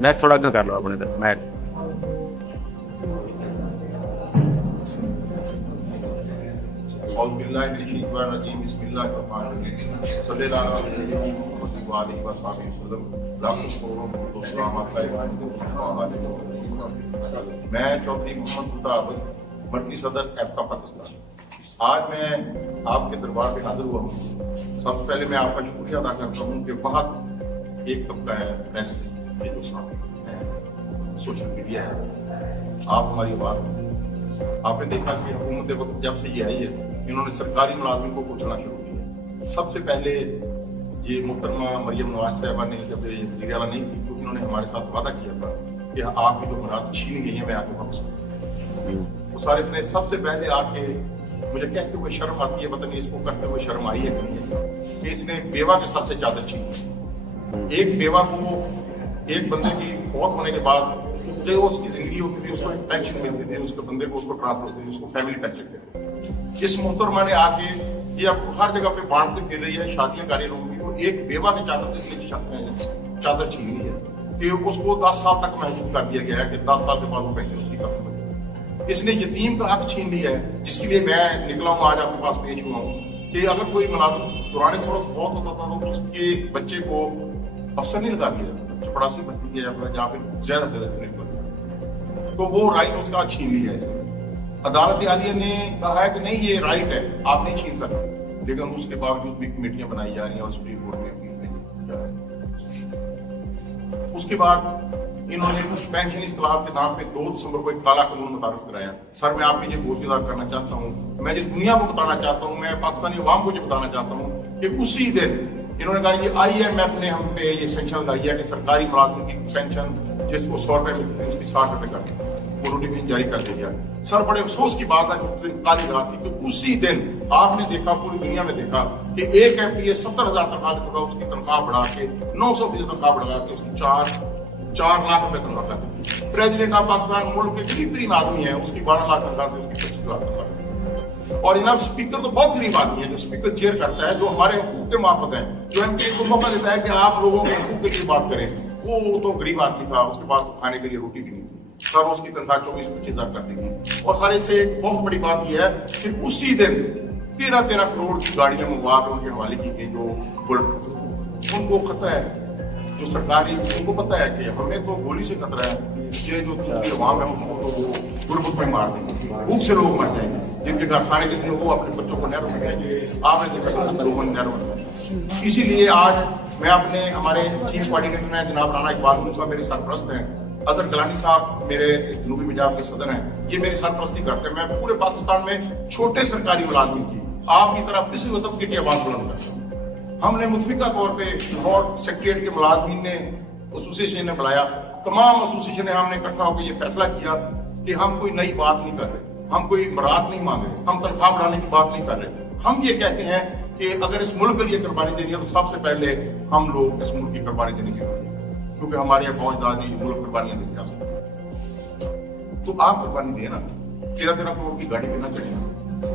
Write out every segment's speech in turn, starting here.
میں تھوڑا کر لو اپنے میں اعوذ باللہ من الشیطان الرجیم بسم اللہ الرحمن الرحیم صلی اللہ علیہ وسلم میں چودھری محمد مطابق مرکزی صدر ایپکا پاکستان، آج میں آپ کے دربار میں حاضر ہوا ہوں۔ سب سے پہلے میں آپ کا شکریہ ادا کرتا ہوں کہ بہت ایک طبقہ ہے پریس کے جو سامنے ہے، سوشل میڈیا ہے، آپ ہماری آواز ہیں۔ آپ نے دیکھا کہ حکومت وقت جب سے یہ آئی ہے، انہوں نے سرکاری ملازمین کو کچلنا شروع کیا۔ سب سے پہلے یہ محترمہ مریم نواز صاحبہ نے جب یہ وزیر اعلیٰ نہیں تھی تو انہوں نے ہمارے ساتھ وعدہ کیا تھا کہ آپ کی جو مراد چھین گئی ہیں میں آپ کو واپس کروں۔ وہ صارف نے سب سے پہلے آ کے مجھے کہتے ہوئے شرم آتی ہے، پتہ نہیں اس کو کرتے ہوئے شرم آئی ہے کہ نہیں، کہ اس نے بیوہ کے ساتھ سے چادر چھین لی۔ ایک بیوہ کو ایک بندے کی فوت ہونے کے بعد جو اس کی زندگی ہوتی تھی، اس کو ایک پینشن ملتی تھی، اس کے بندے کو اس کو ٹرانسفر ہوتی تھی، اس کو فیملی پینشن کہتے ہیں۔ اس محترمہ نے آ کے یہ اب ہر جگہ پہ بانٹتے پھر رہی ہے، شادیاں کر رہی لوگوں کی، وہ ایک بیوہ کی چادر سے اس نے چادر چھین لی ہے کہ اس کو 10 سال تک محدود کر دیا گیا ہے کہ 10 سال کے بعد وہ پینشن اس کی ختم ہو جائے۔ اس نے یتیم کا حق چھین لیا ہے، جس کے لیے میں نکلا ہوں، آج آپ کے پاس پیش ہوا ہوں کہ اگر کوئی ملازم دوران فروغ فوت ہوتا تھا تو اس کے بچے کو افسر نہیں لگا دیا جاتا، چپڑاسی بھرتی کیا جاتا ہے جہاں پہ زیادہ سے زیادہ تو وہ رائٹ اس کا چھین لیا ہے۔ عدالت عالیہ نے کہا ہے کہ نہیں یہ رائٹ ہے، آپ نہیں چھین سکتے، لیکن اس کے باوجود بھی کمیٹیاں بنائی جا رہی ہیں اور سپریم کورٹ میں اپیل نہیں جا رہی۔ اس کے بعد انہوں نے کچھ پینشن اصطلاحات کے نام پہ 2 دسمبر کو ایک کالا قانون متعارف کرایا۔ سر میں آپ کی یہ گوشتدار کرنا چاہتا ہوں، میں جس دنیا کو بتانا چاہتا ہوں، میں پاکستانی عوام کو یہ بتانا چاہتا ہوں کہ اسی دن انہوں نے کہا یہ IMF نے ہم پہ یہ سینکشن لگائی ہے کہ سرکاری ملازمین کی پینشن جس کو 100 روپے ملتی ہے اس کی 60 روپے کر دی، وہ نوٹیفکیشن جاری کر دیا۔ سر بڑے افسوس کی بات ہے کالی رات کی کہ اسی دن آپ نے دیکھا، پوری دنیا میں دیکھا کہ ایک MPA 70,000 تنخواہ لیتا تھا، اس کی تنخواہ بڑھا کے 900% تنخواہ بڑھا کے اس کی 4 لاکھ روپے تنخواہ کر دی۔ پریزیڈنٹ آف پاکستان ملک کے غریب ترین آدمی ہے، اس کی 12 لاکھ تنخواہ سے اس کی 25 لاکھ تنخواہ۔ اور انہیں اسپیکر تو بہت غریب آدمی ہے جو اسپیکر چیئر کرتا ہے، جو ہمارے حقوق کے محافظ ہیں، جو MPA کو موقع دیتا ہے کہ آپ لوگوں کے حقوق کے لیے بات کریں، وہ تو غریب آدمی تھا، اس کے پاس کھانے کے لیے روٹی بھی نہیں تھی۔ سر اس کی تنخواہ 24-25 ہزار کر دی گئی۔ اور سارے سے ایک بہت بڑی بات یہ ہے کہ اسی دن 13 کروڑ کی گاڑیاں منگوا کے ان کے حوالے کی گئی، جو ان کو خطرہ ہے، جو سرکاری ان کو پتہ ہے کہ ہمیں تو گولی سے خطرہ ہے، یہ جو دوسری عوام ہے ان کو تو وہ غربت میں مار دیں گے، بھوک سے لوگ مر جائیں گے، جن کے گھر کھانے کے لیے وہ اپنے بچوں کو نہروں میں جائیں گے۔ آپ نے دیکھا کہ لوگوں نے نہروں میں۔ اسی لیے آج میں اپنے ہمارے چیف کوآرڈینیٹر ہیں جناب رانا اقبال موسیٰ میرے سرپرست ہیں، اظہر گیلانی صاحب میرے جنوبی پنجاب کے صدر ہیں، یہ میری سرپرستی کرتے ہیں۔ میں پورے پاکستان میں چھوٹے سرکاری ملازمین کی آپ کی طرح کسی بھی طبقے کی آواز بلند کرتا ہوں۔ ہم نے متفقہ طور پہ لاہور سیکریٹریٹ کے ملازمین نے ایسوسیشن نے بلایا، تمام ایسوسیشن نے ہم نے اکٹھا ہو کے یہ فیصلہ کیا کہ ہم کوئی نئی بات نہیں کر رہے، ہم کوئی مراد نہیں مانگ رہے، ہم تنخواہ بڑھانے کی بات نہیں کر رہے۔ ہم یہ کہتے ہیں کہ اگر اس ملک کے لیے قربانی دینی ہے تو سب سے پہلے ہم لوگ اس ملک کی قربانی دینی چاہیے، کیونکہ ہمارے یہاں فوج دادی ملک قربانیاں دینی جا سکتی ہیں۔ تو آپ قربانی دیں نا، 13 کروڑ کی گاڑی پہ نہ چڑھیں،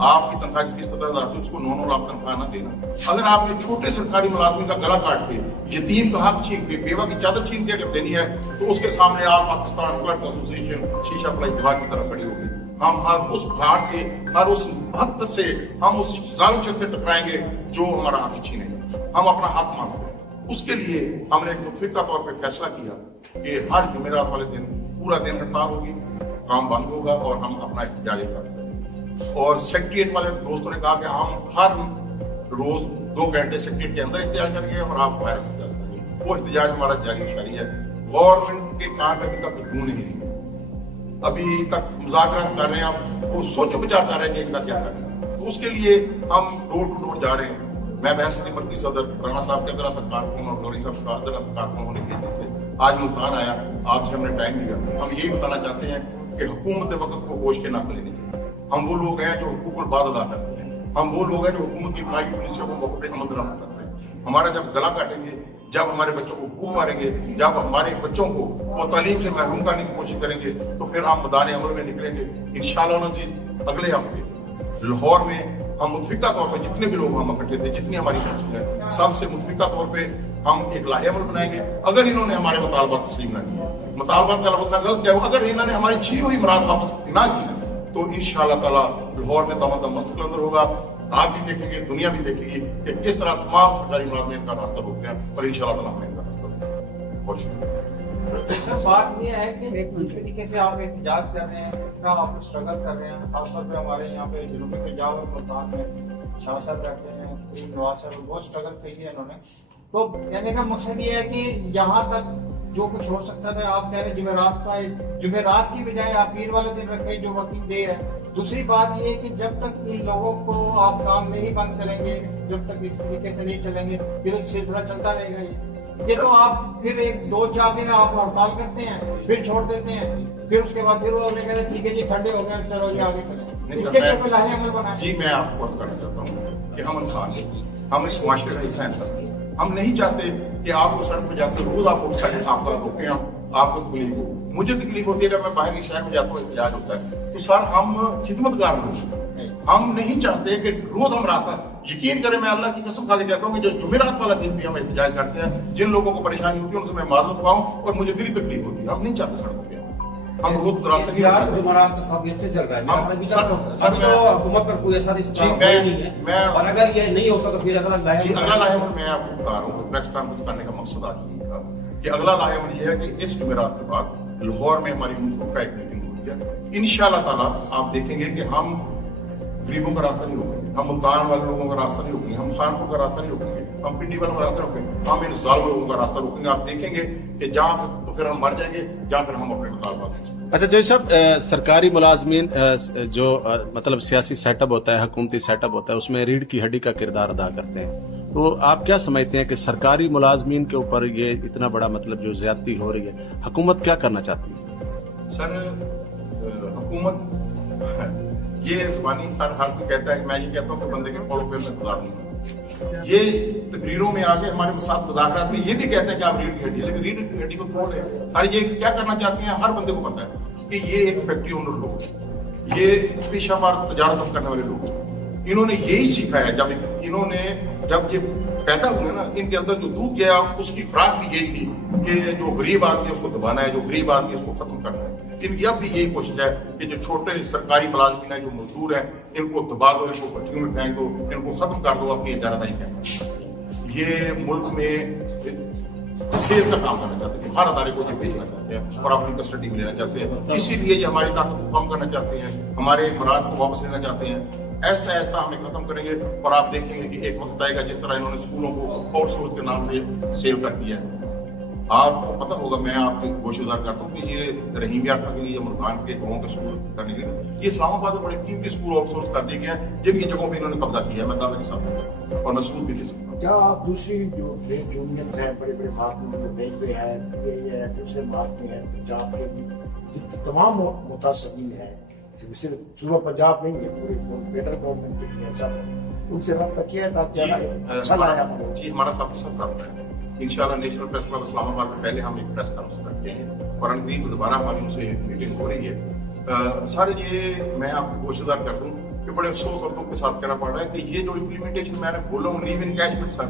آپ کی تنخواہ 70,000 اس کو 9 لاکھ تنخواہ نہ دینا۔ اگر آپ نے چھوٹے سرکاری ملازمین کا گلا کاٹ کے، یتیم کا حق چھین کے، بیوہ کی چادر چھین کے اگر دینی ہے تو اس کے سامنے آپ پاکستان کلرک ایسوسیشن شیشہ پلائی دیوار کی طرف کھڑی ہوگی۔ ہم ہر اس گھاٹ سے، ہر اس بہتر سے، ہم اس ظالم شخص سے ٹکرائیں گے جو ہمارا حق چھینے گا۔ ہم اپنا حق مانگتے ہیں، اس کے لیے ہم نے ایک متفقہ طور پہ فیصلہ کیا کہ ہر جمعرات والے دن پورا دن ہڑتال ہوگی، کام بند ہوگا اور ہم اپنا احتجاج کریں گے۔ اور سیکریٹریٹ والے دوستوں نے کہا کہ ہم ہر روز 2 گھنٹے سیکریٹریٹ کے اندر احتجاج کریں گے اور آپ باہر احتجاج کریں گے۔ وہ احتجاج ہمارا جاری شاری ہے۔ گورنمنٹ کے کام میں ابھی تک کیوں نہیں ہے، ابھی تک مذاکرات کر رہے ہیں، ہم وہ سوچو بچار کر رہے ہیں کہ ان کا کیا کرنا ہے۔ تو اس کے لیے ہم ڈور ٹو ڈور جا رہے ہیں۔ میں بحث مرکزی صدر رانا صاحب کے ذرا سرکار کو اور گوری صاحب کا ذرا سرکار کو ہونے کے لیے آج ملتان آیا، آپ سے ہم نے ٹائم لیا۔ ہم یہی بتانا چاہتے ہیں کہ حکومت وقت کو گوش کے ناک لینے چاہیے۔ ہم وہ لوگ ہیں جو حقوق الباد ادا کرتے ہیں، ہم وہ لوگ ہیں جو حکومت کی فلائی پالیسیوں کو موقع پہ عمل درآمد کرتے ہیں۔ ہمارا جب گلا کاٹیں گے، جب ہمارے بچوں کو بھوک ماریں گے، جب ہمارے بچوں کو وہ تعلیم سے محروم کرنے کی کوشش کریں گے تو پھر ہم میدان عمل میں نکلیں گے انشاءاللہ نصیب۔ اگلے ہفتے لاہور میں हम मुतफिका तौर पर जितने भी लोग हम इकट्ठे थे, जितनी हमारी पेंशन है, सबसे मुतफिका तौर पे हम एक लाहे अमल बनाएंगे। अगर इन्होंने हमारे मुतालबात तस्लीम न किए, मुतालबात का लफ्ज़ गलत क्या हो, अगर इन्होंने हमारी छी हुई मुराद वापस ना की तो इंशाअल्लाह ताला लाहौर में दमादम मस्तकल अंदर होगा। आप भी देखेंगे, दुनिया भी देखेगी कि किस तरह तमाम सरकारी मुलाजमीन का रास्ता रोकते हैं और इंशाअल्लाह ताला हम इनका रास्ता रोकेंगे। बहुत शुक्रिया। बात ये है कि जिस तरीके से आप एहतजाज कर रहे हैं, इतना आप स्ट्रगल कर रहे हैं, खासतौर पे हमारे यहाँ पे जनूबी पंजाब और मुल्तान में शाह साहब रहते हैं, नवाज साहब बहुत स्ट्रगल की है इन्होंने। तो कहने का मकसद ये है कि यहाँ तक जो कुछ हो सकता था, आप कह रहे जुमेरात की बजाय आप पीर वाले दिन रखें जो वकील डे है। दूसरी बात ये है कि जब तक इन लोगों को आप काम नहीं बंद करेंगे, जब तक इस तरीके से नहीं चलेंगे, फिर सिलसिला चलता रहेगा। ये तो आप फिर 1-2-4 दिन आप हड़ताल करते हैं, फिर छोड़ देते हैं, फिर उसके बाद फिर वो कहते हैं ठीक है जी ठंडे हो गए, चलो जी आगे चलें। इसके लिए कोई लाहे अमल बना। जी मैं आपको अर्ज करना चाहता हूँ कि हम इंसान हैं, हम इस माशरे का हिस्सा हैं। हम नहीं चाहते कि आपको सड़क पर जाते रोज आपको आपका रोके, हम आपको तकलीफ हो। मुझे तकलीफ होती है जब मैं बाहर के शहर में जाता हूँ, एहतजाज होता है। तो सर हम खिदमतगार लोग, हम नहीं चाहते कि रोज हम रात, यकीन करें मैं अल्लाह की कसम खा के कहता हूँ कि जो जुमेरात वाला दिन भी हम एहतजाज करते हैं, जिन लोगों को परेशानी होती है उनसे मैं माजरत पाऊँ और मुझे दिली तकलीफ होती है। हम नहीं चाहते सड़कों पे हम रोज रास्ते नहीं चल रहा है, हुकूमत पर कोई असर नहीं है। और अगर ये नहीं होता तो फिर अगला लाहेमल मैं आपको बता रहा हूँ, प्रेस कॉन्फ्रेंस करने का मकसद आज ये था कि अगला लाहेमल ये है कि इस जुमेरात के बाद लाहौर में हमारी मुल्क का एक मीटिंग हुई है। इंशाअल्लाह ताला आप देखेंगे कि हम गरीबों का रास्ता नहीं रोकेंगे, हम मुल्तान वाले लोगों का रास्ता नहीं रोकेंगे, हम खानपुर का रास्ता नहीं रोकेंगे, हम पिंडी वालों का रास्ता रोकेंगे, हम इन जालिम लोगों का रास्ता रोकेंगे। आप देखेंगे कि जहाँ तो फिर हम मर जाएंगे, जहाँ फिर हम अपने मुतालबात। अच्छा जज साहब, सरकारी मुलाजमीन जो मतलब सियासी सेटअप होता है, हुकूमती सेटअप होता है, उसमें रीढ़ की हड्डी का किरदार अदा करते हैं। तो आप क्या समझते हैं कि सरकारी मुलाजमीन के ऊपर ये इतना बड़ा मतलब जो ज्यादती हो रही है, हुकूमत क्या करना चाहती है? सर हुकूमत ये जुबानी सर हर कोई कहता है कि मैं ये कहता हूँ कि बंदे के पौड़ों पे मैं खुदा दूंगा। ये तकरीरों में आगे हमारे साथ मुज़ाकरात में ये भी कहते हैं कि आप रीढ़ की हड्डी, लेकिन रीढ़ की हड्डी को तोड़ रहे हैं। और ये क्या करना चाहते हैं, हर बंदे को पता है कि ये एक फैक्ट्री ओनर लोग हैं, ये पेशावर तजारत करने वाले लोग हैं। इन्होंने यही सीखा है, जब ये पैदा हुए ना, इनके अंदर जो दूध गया उसकी खुराक भी यही थी कि जो गरीब आदमी है उसको दबाना है, जो गरीब आदमी है उसको खत्म करना है। इनकी अब भी यही कोशिश है कि जो छोटे सरकारी मुलाजमीन है, जो मजदूर है, इनको दबा दो, इनको भट्टियों में फेंक दो, इनको खत्म कर दो, अपनी इजारादारी फेंक। ये मुल्क में सेल का काम करना चाहते हैं, हर अदारे को ये भेजना चाहते हैं और अपनी कस्टडी में लेना चाहते हैं। इसीलिए ये हमारी ताकत को कम करना चाहते हैं, हमारे मुराद को वापस लेना चाहते हैं। ऐसा ऐसा हमें खत्म करेंगे और आप देखेंगे कि एक वक्त आएगा जिस तरह इन्होंने स्कूलों को आउटसोर्स के नाम से सेल कर दिया है। आपको पता होगा, मैं आपको गोशेदार करता हूँ कि ये रहीम यात्रा के लिए, मुल्तान के गाँव के स्कूल करने के लिए, ये इस्लामाबाद में बड़े कीमती स्कूल आउटसोर्स कर दिए गए हैं, जिनकी जगहों पे इन्होंने कब्जा किया है। मैं दावे के साथ और मैं सबूत भी दे सकता हूँ। क्या आप दूसरी जो ट्रेड यूनियंस हैं, बड़े बड़े महकमे में, रेलवे है, ये दूसरे महकमे हैं, पंजाब के तमाम मुतासबीन हैं, सिर्फ सूबा पंजाब नहीं है, पूरे फेडरल गवर्नमेंट के सब, उनसे रब्ता किया है ताकि अच्छा लाया हो? जी हमारा सबके साथ रब्ता है। इंशाल्लाह नेशनल प्रेस क्लब इस्लामाबाद में पहले हम एक प्रेस कॉन्फ्रेंस करते हैं और अनकरीब दोबारा हमारी उनसे मीटिंग हो रही है। सर ये मैं आपको गोशेदार कर दूं कि बड़े अफसोस और दुख के साथ कहना पड़ रहा है कि ये जो इम्प्लीमेंटेशन मैंने बोला हूँ, लीव इन कैश, सर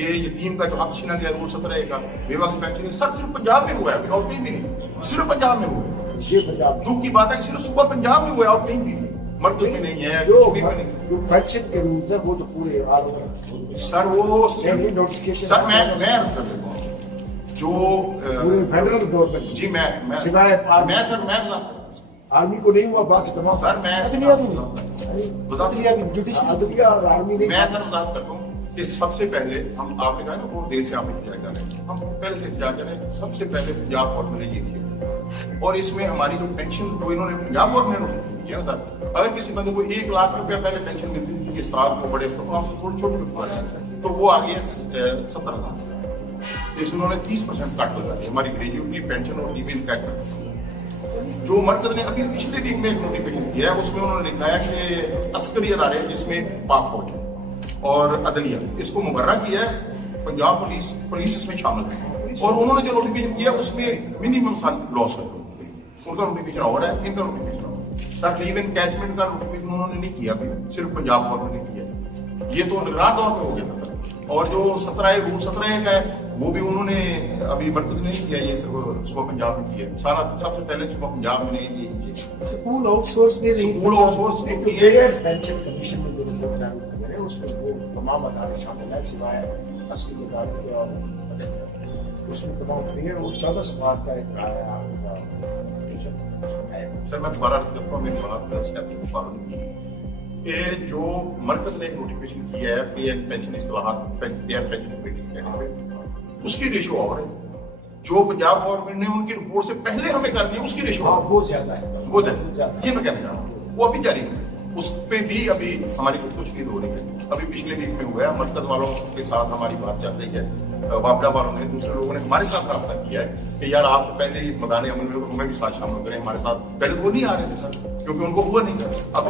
ये यतीम का जो हक छीना गया रूल 17 का, बेवा की पेंशन, सर सिर्फ पंजाब में हुआ है, और कहीं भी नहीं, सिर्फ पंजाब में हुआ है। ये पंजाब दुख की बात है कि सिर्फ सुबह पंजाब में हुआ है और कहीं भी नहीं, मर्कज में नहीं है, जो पेंशन के रूल्स है वो तो पूरे ऑल ओवर। सर वो नोटिफिकेशन, सर मैं अर्ज कर देता हूँ जो पूरे फेडरल गवर्नमेंट, जी मैं सिवाय आर्मी को नहीं हुआ, बाकी तमाम सर मैं अदलिया और आर्मी नहीं। मैं सर बात करता हूँ कि सबसे पहले हम, आपने कहा ना बहुत देर से आप इंतजार कर रहे हैं, हम पहले से इंतजार कर रहे हैं। सबसे पहले पंजाब गवर्नमेंट ने ये किया और इसमें हमारी जो पेंशन जो इन्होंने पंजाब गवर्नमेंट ने किया ना सर, अगर किसी बंदे को 1 लाख रुपया पहले पेंशन मिलती थी इस साल को बड़े थोड़ी छोटी, तो वो आ गई 70,000। उन्होंने 30% काट लगा दी हमारी ग्रेजुएटली पेंशन और लीव इन कैश। जो मरकज ने अभी पिछले वीक में एक नोटिफिकेशन किया है, उसमें उन्होंने लिखा है कि अस्करी अदारे जिसमें पाक फौज और अदलिया, इसको मुकर्रा किया है, पंजाब पुलिस इसमें शामिल है। और उन्होंने जो नोटिफिकेशन किया उसमें मिनिमम लॉस है, उनका नोटिफिकेशन और है, इनका नोटिफिकेशन। सर लीव एनकैचमेंट का नोटिफिकेशन उन्होंने नहीं किया अभी, सिर्फ पंजाब गवर्नमेंट ने किया। ये तो निगरान तौर पे हो गया था सर। और जो 17 रूल 17 का है वो भी उन्होंने अभी मरकज ने नहीं किया, ये सिर्फ सुबह पंजाब में किया। सारा सबसे पहले सुबह पंजाब में ये किया। स्कूल आउटसोर्स में नहीं, स्कूल आउटसोर्स नहीं किया। फेयर पेंशन कमीशन में जो रिपोर्ट जारी की है उसमें वो तमाम अदारे शामिल है सिवाय असली अदालत के और उसमें तमाम फेयर और 14 सवाल का एक आया आपका सर मैं दोबारा अर्ज करता हूँ, मेरी बात ये जो मरकज ने एक नोटिफिकेशन किया है पीएम पेंशन इस्तेलाहात पीएम पेंशन कहने पे, उसकी रेशो और है। जो पंजाब गवर्नमेंट ने उनकी रिपोर्ट से पहले हमें कर दिया उसकी रेशो वो ज्यादा है, वो ज्यादा, ये मैं कहना चाह रहा हूँ। वो अभी जारी है, उस पे भी अभी हमारी खुदकुशी हो रही है। अभी पिछले वीक में हुआ है, मरकज वालों के साथ हमारी बात चल रही है, वापडा वालों ने, दूसरे लोगों ने हमारे साथ रब्ता किया है कि यार आप पहले ही मैदान अमल में हमें भी साथ शामिल करें हमारे साथ। पहले तो वो नहीं आ रहे थे सर, क्योंकि उनको हुआ नहीं था। अब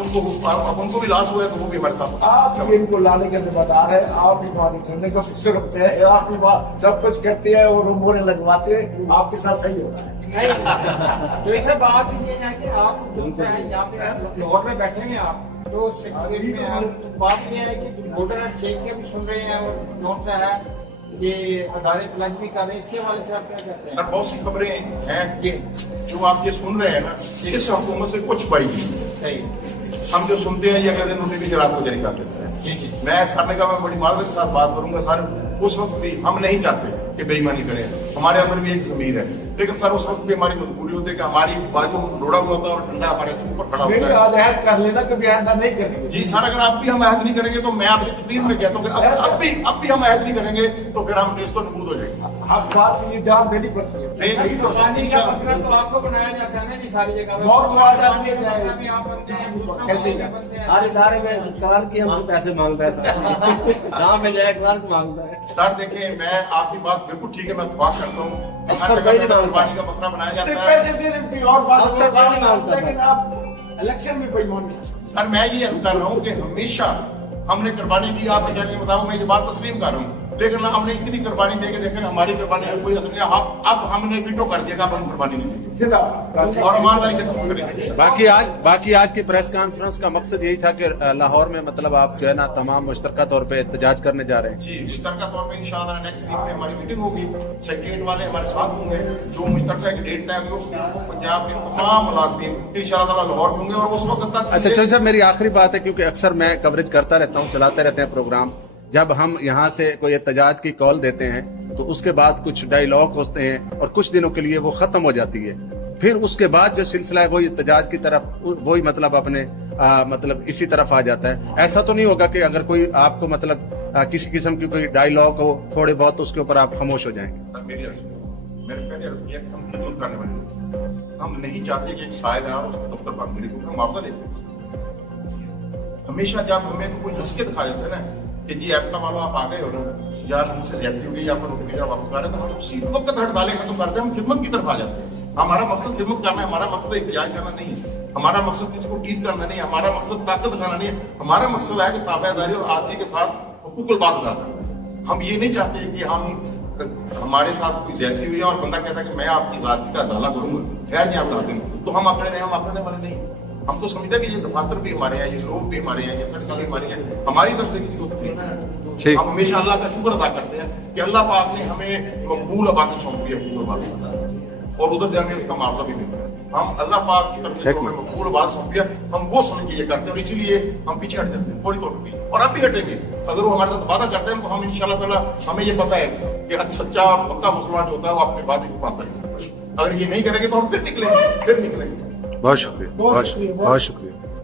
उनको भी लाश हुआ है तो वो भी हमारे साथ। आप इनको लाने के जिम्मेदार है, आप ही बात करने को फिक्स रखते हैं, आप ही बात सब कुछ करते हैं और मोहरे लगवाते हैं, आपके साथ सही हो रहा है। नहीं, तो इसे बात ये है कि आप जो है यहाँ पे लाहौर में बैठे हैं आप, तो सेक्रेटरी में आप, बात ये है कि वोटर शेख के भी सुन रहे हैं और कौन सा है ये अदारे प्लान भी कर रहे हैं, इसके हवाले से आप क्या कहते हैं? सर बहुत सी खबरें हैं कि जो आप ये सुन रहे हैं ना, इस हुकूमत से कुछ पाई नहीं। सही, हम जो सुनते हैं ये अगले दिन नोटिफिकेशन रात को जारी कर देते हैं। जी जी, मैं सामने का मैं बड़ी माजरत के साथ बात करूंगा सर, उस वक्त भी हम नहीं चाहते कि बेईमानी करें, हमारे अंदर भी एक ज़मीर है, लेकिन सर उस वक्त भी हमारी मजबूरी होती है कि हमारी बाजू रोड़ा हुआ होता है और डंडा हमारे ऊपर खड़ा होता है। आज अहद कर लेना, कभी अहद नहीं करेंगे। जी सर, अगर आप भी हम अहद नहीं करेंगे तो मैं आपकी तकरीर में कहता हूँ कि अब भी हम अहद नहीं करेंगे तो फिर हम नेस्तो नबूद हो जाएंगे। हर साथ ये जान देनी पड़ती है। नहीं सही तो पानी का बकरा तो आपको बनाया जाता है ना जी सारी जगह, और तो आ जाती है, बकरा भी आप बनते हैं, दूसरा कैसे भी बनते हैं। हर इदारे में क्लार्क ही हमसे पैसे मांग रहा था, जहाँ में जाए क्लार्क मांगता है। सर देखिए, मैं आपकी बात बिल्कुल ठीक है, मैं बात करता हूँ सर, कोई नहीं मांगता। कुर्बानी का बकरा बनाया जाता है। पैसे देने की और बात अब सर कोई नहीं मांगता, लेकिन आप इलेक्शन में बेईमानी। सर मैं ये अर्ज कर रहा हूँ कि हमेशा हमने कुर्बानी दी, आप जाने बताओ, मैं ये बात तस्लीम कर रहा हूँ, लेकिन ना हमने इतनी कुर्बानी दे के देखें हमारी कुर्बानी में कोई असर नहीं। अब हमने वीटो कर दिया कि अब हम कुर्बानी नहीं देंगे और ईमानदारी से काम करेंगे। बाकी आज की प्रेस कॉन्फ्रेंस का मकसद यही था कि लाहौर में मतलब आप जो है ना तमाम मुश्तरका तौर पे एहतजाज करने जा रहे हैं। जी, मुश्तरका तौर पे इंशाल्लाह नेक्स्ट वीक में हमारी मीटिंग होगी, सेक्रेटरीट वाले हमारे साथ होंगे, जो मुश्तरका की डेट तय होगी उसकी पंजाब के तमाम मुलाजिमीन इंशाल्लाह लाहौर होंगे और उस वक्त तक। अच्छा चलो सर, मेरी आखिरी बात है, क्योंकि अक्सर मैं कवरेज करता रहता हूँ, चलाते रहते हैं प्रोग्राम, जब हम यहाँ से कोई एहतजाज की कॉल देते हैं तो उसके बाद कुछ डायलॉग होते हैं और कुछ दिनों के लिए वो खत्म हो जाती है, फिर उसके बाद जो सिलसिला है वही एहतजाज की तरफ, वही मतलब अपने मतलब इसी तरफ आ जाता है। ऐसा तो नहीं होगा कि अगर कोई आपको मतलब किसी किस्म की कोई डायलॉग हो थोड़े बहुत, तो उसके ऊपर आप खामोश हो जाएंगे? मेरे पहले हम खिदमत करने वाले, हम नहीं चाहते कि एक साहिब है उसको दफ्तर बंद करे, क्योंकि हम मुआवजा देते हैं। हमेशा जब हमें कोई हंस के दिखा जाता है ना कि जी ऐप्टा वालों आप आ गए हो ना, यार हमसे ज्यादती हो गई, आपका नोटिफिकेशन वापस कर रहे हैं, तो हम उसी वक्त हड़तालें खत्म करते हैं, हम खिदमत की तरफ आ जाते हैं। हमारा मकसद खिदमत करना है, हमारा मकसद एहतजाज करना नहीं है, हमारा मकसद किसी को टीज करना नहीं है, हमारा मकसद ताकत दिखाना नहीं है, हमारा मकसद है कि ताबेदारी और आदमी के साथ हुकूकुल बात करना। हम ये नहीं चाहते कि हम हमारे साथ कोई ज्यादती हुई है और बंदा कहता है कि मैं आपकी जाति का अदाला करूंगा, खैर नहीं आप जाते तो हम आंकड़े नहीं, हम आंकड़ने वाले नहीं। हम तो समझते हैं कि ये दफातर भी हमारे हैं, ये लोग भी हमारे हैं, ये सड़कें भी हमारी हैं, हमारी तरफ से किसी को तकलीफ नहीं। हम हमेशा अल्लाह का शुक्र अदा करते हैं कि अल्लाह पाक ने हमें मकबूल आबादी सौंपी है, मकबूल आबादी, और उधर से हमें उसका मुआवजा भी मिलता है। हम अल्लाह पाक की तरफ से जो हमें मकबूल आबादी सौंपी है, हम वो समझ के ये करते हैं और इसीलिए हम पीछे हट जाते हैं थोड़ी तौर पर, और अब भी हटेंगे। अगर वो हमारे साथ वादा करते हैं तो हम इंशाल्लाह ताला, हमें ये पता है कि सच्चा और पक्का मुसलमान जो होता है वो अपने वादे को पास करेगा। अगर ये नहीं करेंगे तो हम फिर निकलेंगे। बहुत शुक्रिया, बहुत शुक्रिया।